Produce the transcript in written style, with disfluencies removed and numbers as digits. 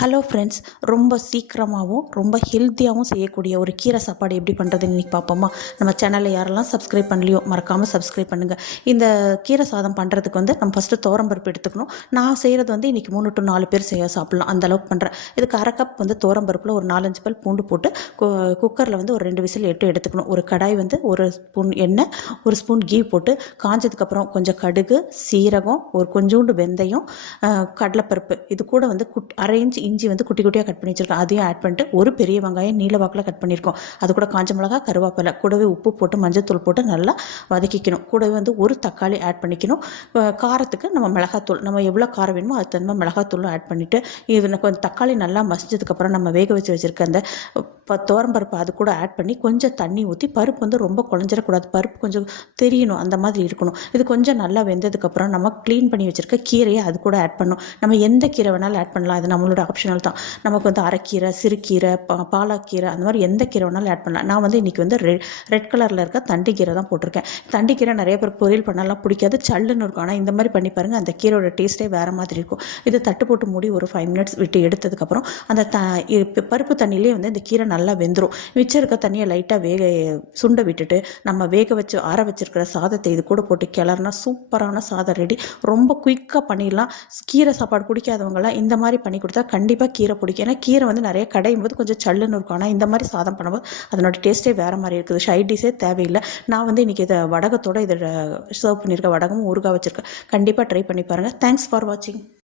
Hello friends, ரொம்ப சீக்கிரமாகவும் ரொம்ப ஹெல்த்தியாகவும் செய்யக்கூடிய ஒரு கீரை சாப்பாடு எப்படி பண்ணுறதுன்னு இன்றைக்கி பார்ப்போமா. நம்ம சேனலில் யாரெல்லாம் சப்ஸ்கிரைப் பண்ணலையோ மறக்காமல் சப்ஸ்கிரைப் பண்ணுங்கள். இந்த கீரை சாதம் பண்ணுறதுக்கு நம்ம ஃபஸ்ட்டு துவரம்பருப்பு எடுத்துக்கணும். நான் செய்கிறது இன்றைக்கி 3 to 4 பேர் சாப்பிட்லாம், அந்தளவுக்கு பண்ணுறேன். இதுக்கு அரை கப் துவரம்பருப்பில் ஒரு 4-5 பல் பூண்டு போட்டு குக்கரில் ஒரு 2 விசில் எடுத்துக்கணும். ஒரு கடாய் ஒரு ஸ்பூன் எண்ணெய், ஒரு ஸ்பூன் கீ போட்டு காஞ்சதுக்கப்புறம் கொஞ்சம் கடுகு, சீரகம், ஒரு கொஞ்சோண்டு வெந்தயம், கடலைப்பருப்பு, இது கூட அரை இன்ச் இஞ்சி குட்டி குட்டியாக கட் பண்ணி வச்சுருக்கேன், அதையும் ஆட் பண்ணிட்டு ஒரு பெரிய வெங்காயம் நீல வாக்கில் கட் பண்ணியிருக்கோம், அது கூட காஞ்ச மிளகா, கருவேப்பிலை, கூடவே உப்பு போட்டு மஞ்சத்தூள் போட்டு நல்லா வதக்கிக்கணும். கூடவே ஒரு தக்காளி ஆட் பண்ணிக்கணும். காரத்துக்கு நம்ம மிளகாத்தூள், நம்ம எவ்வளோ காரம் வேணுமோ அது தகுந்த மிளகாத்தூளும் ஆட் பண்ணிவிட்டு இது கொஞ்சம் தக்காளி நல்லா மசிஞ்சதுக்கப்புறம் நம்ம வேக வச்சுருக்க அந்த துவரம்பருப்பு அது கூட ஆட் பண்ணி கொஞ்சம் தண்ணி ஊற்றி, பருப்பு ரொம்ப குழஞ்சிடக்கூடாது, பருப்பு கொஞ்சம் தெரியணும், அந்த மாதிரி இருக்கணும். இது கொஞ்சம் நல்லா வெந்ததுக்கப்புறம் நம்ம க்ளீன் பண்ணி வச்சுருக்க கீரையை அது கூட ஆட் பண்ணணும். நம்ம எந்த கீரை வேணாலும் ஆட் பண்ணலாம், அது நம்மளோட ஆப்ஷனல் தான். நமக்கு அரைக்கீரை, சிறுகீரை, பாலாக்கீரை, அந்த மாதிரி எந்த கீரை வேணாலும் ஆட் பண்ணலாம். நான் இன்றைக்கி ரெட் கலரில் இருக்க தண்டிக்கீரை தான் போட்டிருக்கேன். தண்டிக்கீரை நிறைய பேர் பொரியல் பண்ணலாம் பிடிக்காது, சல்லுன்னு இருக்கும். ஆனால் இந்த மாதிரி பண்ணி பாருங்கள், அந்த கீரையோட டேஸ்ட்டே வேறு மாதிரி இருக்கும். இது தட்டு போட்டு மூடி ஒரு 5 மினிட்ஸ் விட்டு எடுத்ததுக்கப்புறம் அந்த பருப்பு தண்ணியிலே இந்த கீரை நல்லா வெந்துடும். மிச்சம் இருக்க தண்ணியை லைட்டாக சுண்ட விட்டுட்டு நம்ம வேக வச்சு ஆற வச்சிருக்கிற சாதத்தை இது கூட போட்டு கிளறுனா சூப்பரான சாதம் ரெடி. ரொம்ப குயிக்காக பண்ணிடலாம். கீரை சாப்பாடு பிடிக்காதவங்களாம் இந்த மாதிரி பண்ணி கொடுத்தா கண்டிப்பாக கீரை பிடிக்கும். ஏன்னா கீரை நிறைய கடையும் போது கொஞ்சம் சல்லுன்னு இருக்கும். ஆனால் இந்த மாதிரி சாதம் பண்ணும்போது அதனோட டேஸ்ட்டே வேறு மாதிரி இருக்குது. சைடிஷே தேவையில்லை. நான் இன்றைக்கி இதை வடகத்தோடு இதை சர்வ் பண்ணியிருக்கேன். வடகமும் ஊறுகாய் வச்சுருக்கேன். கண்டிப்பாக ட்ரை பண்ணி பாருங்கள். தேங்க்ஸ் ஃபார் வாட்சிங்.